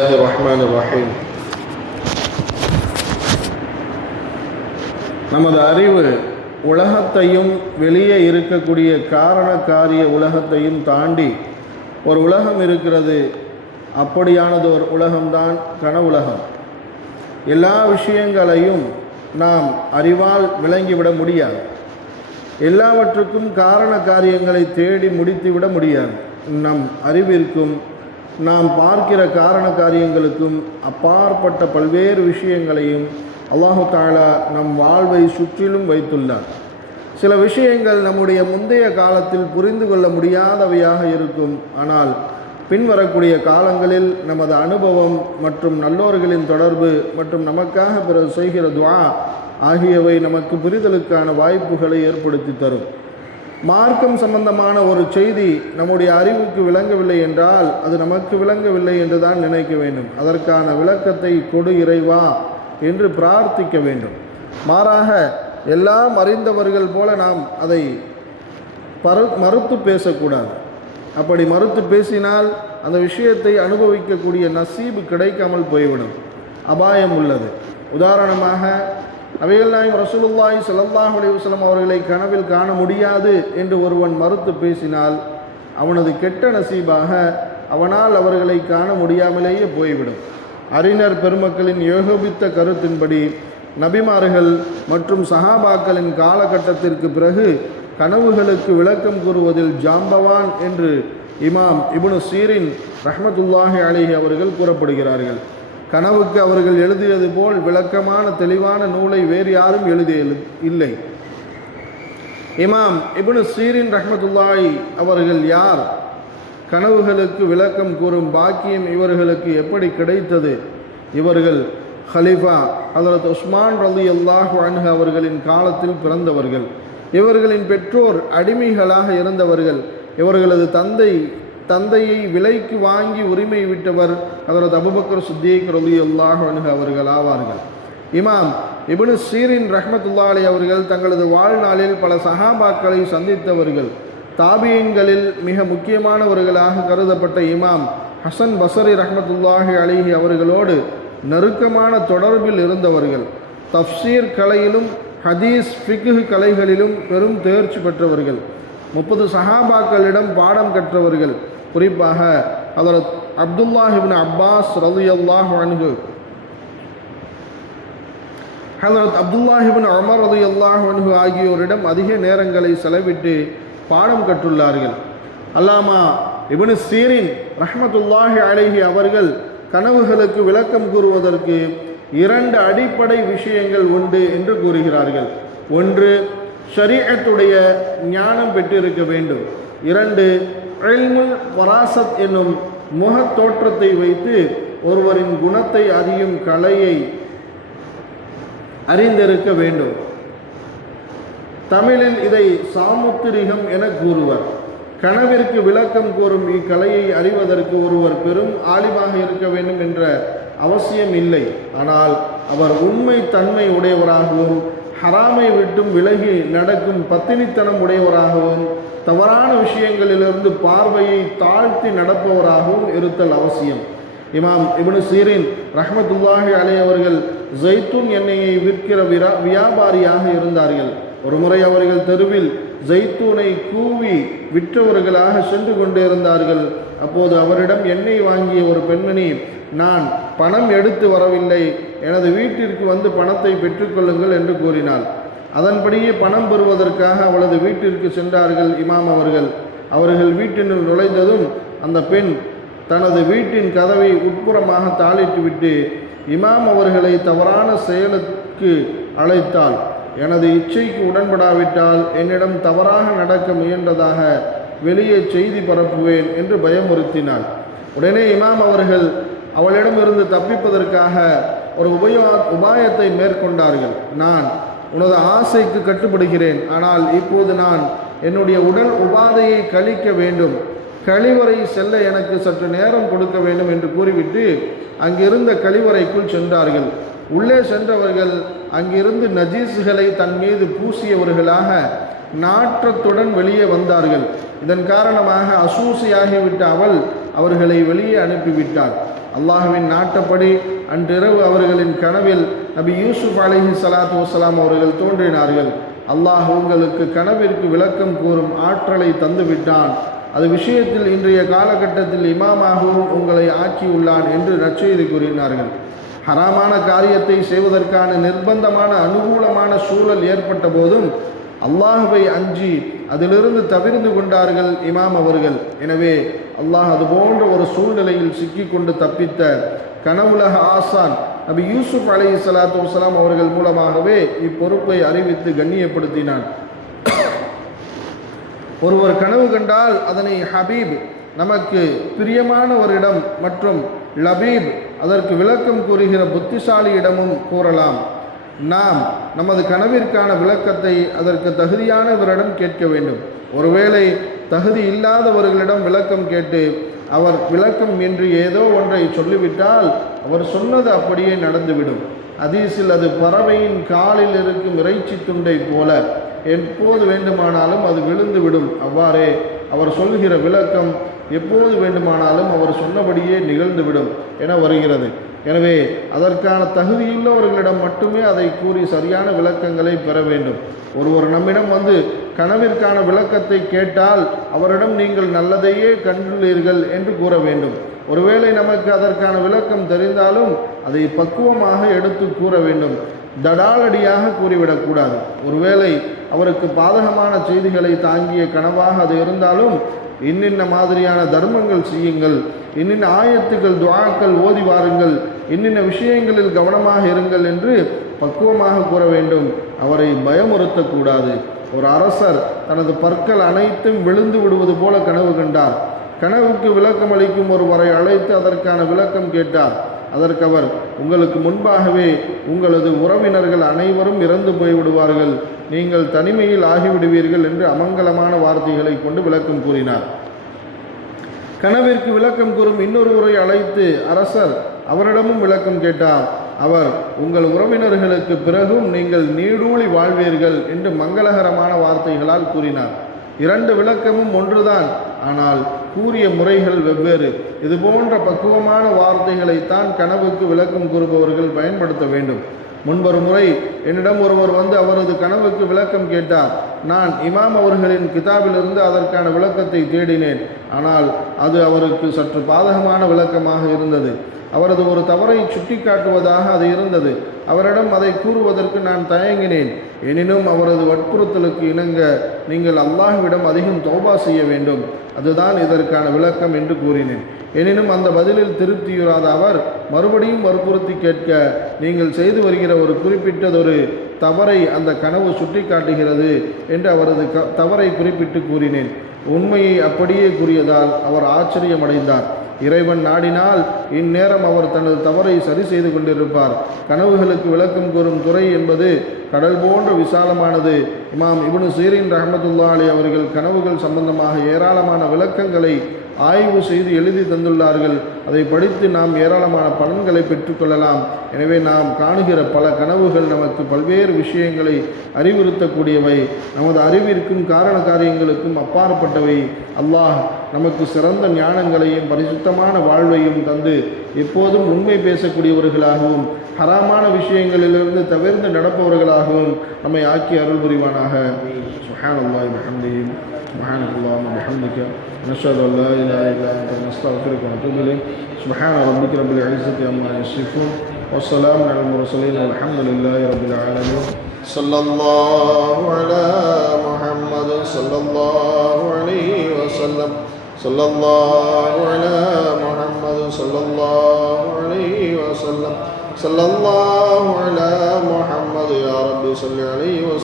ரஹ்மானிர் நமது அறிவு உலகத்தையும் வெளியே இருக்கக்கூடிய காரண காரிய உலகத்தையும் தாண்டி ஒரு உலகம் இருக்கிறது. அப்படியானது ஒரு உலகம்தான் கனவுலகம். எல்லா விஷயங்களையும் நாம் அறிவால் விளங்கிவிட முடியாது. எல்லாவற்றுக்கும் காரண காரியங்களை தேடி முடித்துவிட முடியாது. நம் அறிவிற்கும் நாம் பார்க்கிற காரண காரியங்களுக்கும் அப்பாற்பட்ட பல்வேறு விஷயங்களையும் அல்லாஹு தஆலா நம் வாழ்வை சுற்றிலும் வைத்துள்ளார். சில விஷயங்கள் நம்முடைய முந்தைய காலத்தில் புரிந்து கொள்ள முடியாதவையாக இருக்கும். ஆனால் பின்வரக்கூடிய காலங்களில் நமது அனுபவம் மற்றும் நல்லோர்களின் தொடர்பு மற்றும் நமக்காக பிறகு செய்கிற துஆ ஆகியவை நமக்கு புரிதலுக்கான வாய்ப்புகளை ஏற்படுத்தி தரும். மார்க்கம் சம்பந்தமான ஒரு செய்தி நம்முடைய அறிவுக்கு விளங்கவில்லை என்றால் அது நமக்கு விளங்கவில்லை என்று தான் நினைக்க வேண்டும். அதற்கான விளக்கத்தை கொடு இறைவா என்று பிரார்த்திக்க வேண்டும். மாறாக எல்லாம் அறிந்தவர்கள் போல நாம் அதை மறுத்து பேசக்கூடாது. அப்படி மறுத்து பேசினால் அந்த விஷயத்தை அனுபவிக்கக்கூடிய நசீபு கிடைக்காமல் போய்விடும். அபாயம் உள்ளது. உதாரணமாக நபிகள் நாயகம் ரசூலுல்லாஹி ஸல்லல்லாஹு அலைஹி வஸல்லம் அவர்களை கனவில் காண முடியாது என்று ஒருவன் மறுத்து பேசினால் அவனது கெட்ட நசீபாக அவனால் அவர்களை காண முடியாமலேயே போய்விடும். அறிஞர் பெருமக்களின் ஏகோபித்த கருத்தின்படி நபிமார்கள் மற்றும் சஹாபாக்களின் காலகட்டத்திற்கு பிறகு கனவுகளுக்கு விளக்கம் கூறுவதில் ஜாம்பவான் என்று இமாம் இப்னு சீரின் ரஹ்மத்துல்லாஹி அலைஹி அவர்கள் கூறப்படுகிறார்கள். கனவுக்கு அவர்கள் எழுதியது போல் விளக்கமான தெளிவான நூலை வேறு யாரும் இல்லை. இமாம் இப்னு சீரின் ரஹ்மத்துல்லாஹி அவர்கள் யார்? கனவுகளுக்கு விளக்கம் கூறும் பாக்கியம் இவர்களுக்கு எப்படி கிடைத்தது? இவர்கள் ஹலீஃபா ஹஜ்ரத் உஸ்மான் ரலியல்லாஹு அன்ஹு அவர்களின் காலத்தில் பிறந்தவர்கள். இவர்களின் பெற்றோர் அடிமைகளாக இருந்தவர்கள். இவர்களது தந்தையை விலைக்கு வாங்கி உரிமை விட்டவர் ஹஜ்ரத் அபூபக்கர் சித்தீக் ரலியல்லாஹு அன்ஹு அவர்கள் ஆவார்கள். இமாம் இப்னு சீரின் ரஹ்மத்துல்லாஹி அலைஹி அவர்கள் தங்களது வாழ்நாளில் பல சஹாபாக்களை சந்தித்தவர்கள். தாபியீன்களில் மிக முக்கியமானவர்களாக கருதப்பட்ட இமாம் ஹசன் பஸரி ரஹ்மத்துல்லாஹி அலைஹி அவர்களோடு நெருக்கமான தொடர்பில் இருந்தவர்கள். தஃப்சீர் கலையிலும் ஹதீஸ் ஃபிக்ஹ் கலைகளிலும் பெரும் தேர்ச்சி பெற்றவர்கள். 30 சஹாபாக்களிடம் பாடம் கற்றவர்கள். குறிப்பாக ஹஜ்ரத் அப்துல்லாஹ் இப்னு அப்பாஸ் ரலியல்லாஹு அன்ஹு, ஹஜ்ரத் அப்துல்லாஹ் இப்னு உமர் ரலியல்லாஹு அன்ஹு ஆகியோரிடம் அதிக நேரங்களை செலவிட்டு பாடம் கற்றுள்ளார்கள். அல்லாமா இப்னு சீரின் ரஹ்மத்துல்லாஹி அலைஹி அவர்கள் கனவுகளுக்கு விளக்கம் கூறுவதற்கு 2 அடிப்படை விஷயங்கள் உண்டு என்று கூறுகிறார்கள். ஒன்று, ஷரீஅத்துடைய ஞானம் பெற்றிருக்க வேண்டும். 2, இல்முல் வராசத் என்னும் முக தோற்றத்தை வைத்து ஒருவரின் குணத்தை அறியும் கலையை அறிந்திருக்க வேண்டும். தமிழில் இதை சாமுத்திரிகம் என கூறுவர். கனவிற்கு விளக்கம் கூறும் இக்கலையை அறிவதற்கு ஒருவர் பெரும் ஆலிமாக இருக்க வேண்டும் என்ற அவசியம் இல்லை. ஆனால் அவர் உண்மை தன்மை உடையவராகவும் ஹராமை விட்டும் விலகி நடக்கும் பத்தினித்தனம் உடையவராகவும் தவறான விஷயங்களிலிருந்து பார்வையை தாழ்த்தி நடப்பவராகவும் இருத்தல் அவசியம். இமாம் இப்னு சீரின் ரஹ்மத்துல்லாஹி அலைஹி அவர்கள் ஜைத்தூன் எண்ணெயை விற்கிற வியாபாரியாக இருந்தார்கள். ஒருமுறை அவர்கள் தெருவில் ஜைத்தூனை கூவி விற்றவர்களாக சென்று கொண்டிருந்தார்கள். அப்போது அவரிடம் எண்ணெய் வாங்கிய ஒரு பெண்மணி, நான் பணம் எடுத்து வரவில்லை, எனது வீட்டிற்கு வந்து பணத்தை பெற்றுக்கொள்ளுங்கள் என்று கூறினாள். அதன்படியே பணம் பெறுவதற்காக அவளது வீட்டிற்கு சென்றார்கள் இமாம் அவர்கள் வீட்டினுள் நுழைந்ததும் அந்த பெண் தனது வீட்டின் கதவை உட்புறமாக தாளிட்டுவிட்டு இமாம் அவர்களை தவறான செயலுக்கு அழைத்தாள். எனது இச்சைக்கு உடன்படாவிட்டால் என்னிடம் தவறாக நடக்க முயன்றதாக வெளியே செய்தி பரப்புவேன் என்று பயமுறுத்தினாள். உடனே இமாம் அவர்கள் அவளிடமிருந்து தப்பிப்பதற்காக ஒரு உபாயத்தை மேற்கொண்டார்கள். நான் உனது ஆசைக்கு கட்டுப்படுகிறேன், ஆனால் இப்போது நான் என்னுடைய உடல் உபாதையை கழிக்க வேண்டும், கழிவறை செல்ல எனக்கு சற்று நேரம் கொடுக்க வேண்டும் என்று கூறிவிட்டு அங்கிருந்த கழிவறைக்குள் சென்றார்கள். உள்ளே சென்றவர்கள் அங்கிருந்து நஜீஸ்களை தன் மீது பூசியவர்களாக நாற்றத்துடன் வெளியே வந்தார்கள். இதன் காரணமாக அசூசியாகிவிட்ட அவள் அவர்களை வெளியே அனுப்பிவிட்டாள். அல்லாஹ்வின் நாட்டப்படி அன்றிரவு அவர்களின் கனவில் நபி யூசுப் அலைஹிஸ்ஸலாத்து வஸ்ஸலாம் அவர்கள் தோன்றினார்கள். அல்லாஹ் உங்களுக்கு கனவிற்கு விளக்கம் கூறும் ஆற்றலை தந்துவிட்டான், அது விஷயத்தில் இன்றைய காலகட்டத்தில் இமாமாகவும் உங்களை ஆக்கியுள்ளான் என்று நற்செய்தி கூறினார்கள். ஹராமான காரியத்தை செய்வதற்கான நிர்பந்தமான அனுகூலமான சூழல் ஏற்பட்ட போதும் அல்லாஹ்வை அஞ்சி அதிலிருந்து தவிர்ந்து கொண்டார்கள் இமாம் அவர்கள். எனவே அல்லாஹ் அதுபோன்ற ஒரு சூழ்நிலையில் சிக்கிக்கொண்டு தப்பித்த கனவுலக ஆசான் நபி யூசுப் அலைஹிஸ்ஸலாத்து வஸ்ஸலாம் அவர்கள் மூலமாகவே இப்பொறுப்பை அறிவித்து கண்ணியப்படுத்தினான். ஒருவர் கனவு கண்டால் அதனை ஹபீப், நமக்கு பிரியமானவரிடம், மற்றும் லபீப், அதற்கு விளக்கம் கூறுகிற புத்திசாலியிடமும் கூறலாம். நாம் நமது கனவிற்கான விளக்கத்தை அதற்கு தகுதியானவரிடம் கேட்க வேண்டும். ஒருவேளை தகுதி இல்லாதவர்களிடம் விளக்கம் கேட்டு அவர் விளக்கம் என்று ஏதோ ஒன்றை சொல்லிவிட்டால் அவர் சொன்னது அப்படியே நடந்துவிடும். ஹதீஸில் அது பறவையின் காலில் இருக்கும் இறைச்சி துண்டை போல எப்போது வேண்டுமானாலும் அது விழுந்துவிடும். அவ்வாறே அவர் சொல்லுகிற விளக்கம் எப்போது வேண்டுமானாலும் அவர் சொன்னபடியே நிகழ்ந்துவிடும் என வருகிறது. எனவே அதற்கான தகுதியுள்ளவர்களிடம் மட்டுமே அதை கூறி சரியான விளக்கங்களை பெற வேண்டும். ஒருவர் நம்மிடம் வந்து கனவிற்கான விளக்கத்தை கேட்டால் அவரிடம் நீங்கள் நல்லதையே கண்டுள்ளீர்கள் என்று கூற வேண்டும். ஒருவேளை நமக்கு அதற்கான விளக்கம் தெரிந்தாலும் அதை பக்குவமாக எடுத்து கூற வேண்டும், தடாலடியாக கூறிவிடக்கூடாது. ஒருவேளை அவருக்கு பாதகமான செய்திகளை தாங்கிய கனவாக அது இருந்தாலும் இன்னின்ன மாதிரியான தர்மங்கள் செய்யுங்கள், இன்னின்ன ஆயத்துக்கள் துஆக்கள் ஓதி வாருங்கள், இன்னின்ன விஷயங்களில் கவனமாக இருங்கள் என்று பக்குவமாக கூற வேண்டும். அவரை பயமுறுத்தக்கூடாது. ஒரு அரசர் தனது பற்கள் அனைத்தும் விழுந்து விடுவது போல கனவு கண்டார். கனவுக்கு விளக்கம் அளிக்கும் ஒருவரை அழைத்து அதற்கான விளக்கம் கேட்டார். அதற்கு அவர், உங்களுக்கு முன்பாகவே உங்களது உறவினர்கள் அனைவரும் இறந்து போய்விடுவார்கள், நீங்கள் தனிமையில் ஆகிவிடுவீர்கள் என்று அமங்கலமான வார்த்தைகளை கொண்டு விளக்கம் கூறினார். கனவிற்கு விளக்கம் கூறும் இன்னொருவரை அழைத்து அரசர் அவரிடமும் விளக்கம் கேட்டார். அவர், உங்கள் உறவினர்களுக்கு பிறகும் நீங்கள் நீடூழி வாழ்வீர்கள் என்று மங்களகரமான வார்த்தைகளால் கூறினார். இரண்டு விளக்கமும் ஒன்றுதான், ஆனால் கூறிய முறைகள் வெவ்வேறு. இதுபோன்ற பக்குவமான வார்த்தைகளைத்தான் கனவுக்கு விளக்கம் கூறுபவர்கள் பயன்படுத்த வேண்டும். முன்பொரு முறை என்னிடம் ஒருவர் வந்து அவரது கனவுக்கு விளக்கம் கேட்டார். நான் இமாம் அவர்களின் கிதாபிலிருந்து அதற்கான விளக்கத்தை தேடினேன். ஆனால் அது அவருக்கு சற்று பாதகமான விளக்கமாக இருந்தது. அவரது ஒரு தவறை சுட்டி காட்டுவதாக அது இருந்தது. அவரிடம் அதை கூறுவதற்கு நான் தயங்கினேன். எனினும் அவரது வற்புறுத்தலுக்கு இணங்க நீங்கள் அல்லாஹ்விடம் அதிகம் தௌபா செய்ய வேண்டும், அதுதான் இதற்கான விளக்கம் என்று கூறினேன். எனினும் அந்த பதிலில் திருப்தியுறாத அவர் மறுபடியும் வற்புறுத்தி கேட்க, நீங்கள் செய்து வருகிற ஒரு குறிப்பிட்டதொரு தவறை அந்த கனவு சுட்டி காட்டுகிறது என்று அவரது தவறை குறிப்பிட்டு கூறினேன். உண்மையை அப்படியே கூறியதால் அவர் ஆச்சரியமடைந்தார். இறைவன் நாடினால் இந்நேரம் அவர் தனது தவறை சரி செய்து கொண்டிருப்பார். கனவுகளுக்கு விளக்கம் கூறும் துறை என்பது கடல் போன்ற விசாலமானது. இமாம் இப்னு சீரின் ரஹ்மத்துல்லாஹி அலைஹி அவர்கள் கனவுகள் சம்பந்தமாக ஏராளமான விளக்கங்களை ஆய்வு செய்து எழுதி தந்துள்ளார்கள். அதை படித்து நாம் ஏராளமான பலன்களை பெற்றுக்கொள்ளலாம். எனவே நாம் காணுகிற பல கனவுகள் நமக்கு பல்வேறு விஷயங்களை அறிவுறுத்தக்கூடியவை, நமது அறிவிற்கும் காரண காரியங்களுக்கும் அப்பாற்பட்டவை. அல்லாஹ் நமக்கு சிறந்த ஞானங்களையும் பரிசுத்தமான வாழ்வையும் தந்து எப்போதும் உண்மை பேசக்கூடியவர்களாகவும் ஹராமான விஷயங்களிலிருந்து தவிர்த்து நடப்பவர்களாகவும் நம்மை ஆக்கி அருள் புரிவானாக. சுப்ஹானல்லாஹி வபிஹம்திஹி சுப்ஹானல்லாஹி வபிஹம்திஹி நஷ்ஹது அல்லா இலாஹா இல்லா அன்த நஸ்தக்ஃபிருக வ நத்தூபு இலைக். சுப்ஹான ரப்பிக ரப்பில் இஸ்ஸத்தி அம்மா யசிஃபூன் வஸ்ஸலாமு அலல் முர்ஸலீன் வல்ஹம்துலில்லாஹி ரப்பில் ஆலமீன். ஸல்லல்லாஹு அலா முஹம்மது ஸல்லல்லாஹு அலைஹி வஸல்லம். ஸல்லல்லாஹு அலா முஹம்மது ஸல்லல்லாஹு அலைஹி வஸல்லம். ஸல்லல்லாஹு அலா முஹம்மது யா ரப்பி ஸல்லி அலைஹி வஸல்லம்.